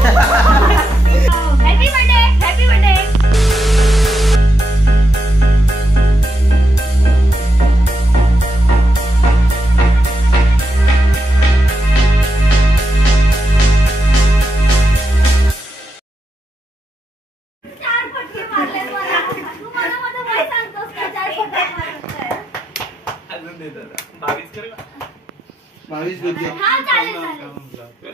Happy birthday, happy birthday. चार फटके मारले मला. तू मला माझं वय सांगतोस का? चार फटके मारतोय. अजून दे दादा. 22 कर का? 22 बुद्धी. हा चालेल चालेल.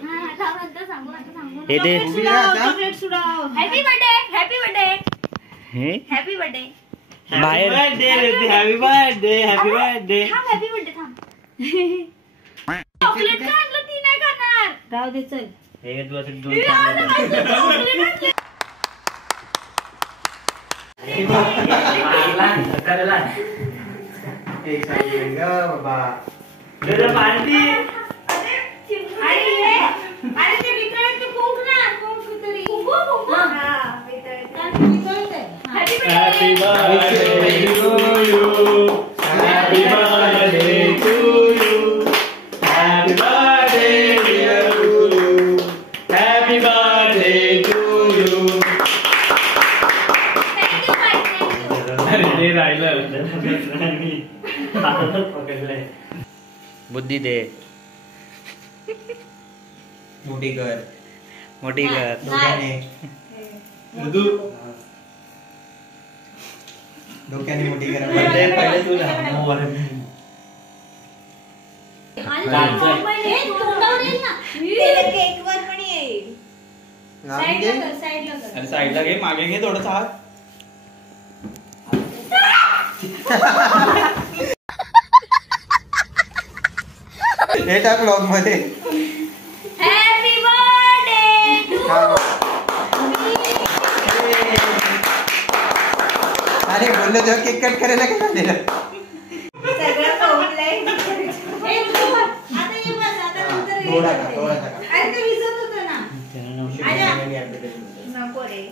हा थांब नंतर सांगू नका सांगू. हे दे. चॉकलेट सुडाव. Happy birthday, happy birthday. हे हॅपी बर्थडे. बाहेर birthday happy birthday happy birthday. थांब हॅपी बर्थडे थांब. चॉकलेट का आणलं? ती नाही खाणार. राहू दे चल. हे तू असं दूध चॉकलेट आणलं. मारला करला. एक साइड ग बाबा. जरा पार्टी. अरे ते वितळते फुंक ना, फुंक तरी. फुंक हा वितळते. Happy Happy birthday. birthday to you. Happy birthday to you. Happy birthday dear Guru. Happy birthday to you. अरे ते राहिलं. बुद्धी दे. मोठी कर. मोठी कर. डोक्याने. डोक्याने मोठी कर. पहिले तुला. केकवर पण येईल. साईडला कर, साईडला कर. अरे साईडला घे, मागे घे थोडंसं हात. हे टाक ब्लॉग मध्ये. Happy birthday to. अरे बोललो तेव्हा केक कट करायला काय झालेलं. सगळं कोंबलंय. ए तू आता ये बस, आता नंतर ये. थोडा का, थोडा का. अरे ते विसरत होतं ना. नको रे.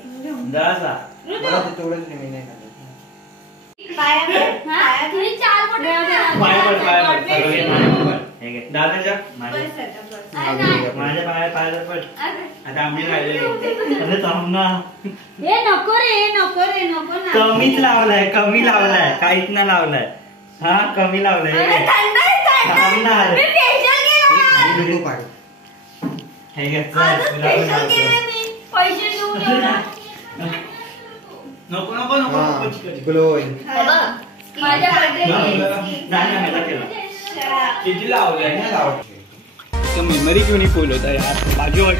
जरासा. मला ते थोडंच नाही नाही खाल्लं. पायावर तुम्ही चार मोठे पाय पड, पाय पड. सगळं घे, पाय पड. हे घे. दादाच्या माझ्या अरे पायाला पड. आता आम्ही राहिलेले. अरे थांब ना. हे नको रे, नको रे, नको ना. कमीच लावलाय, कमी लावलाय, काहीच ना लावलाय. हा कमी लावलाय. हे अरे घे. थंड आहे, थंड आहे. थांब ना. मी facial केलं. नको पाड. हे घे. चल, आजच तुला पण facial लावतो. केलं मी. पैसे देऊन एवढं. नको नको नको हा, नको चिकन. ग्लोय. हे बघ, माझ्या birthday झालं, मला केलं. किती लावलंय नाही लावत. मेमरी क्यों नहीं फुल होता यार? बाजू हट.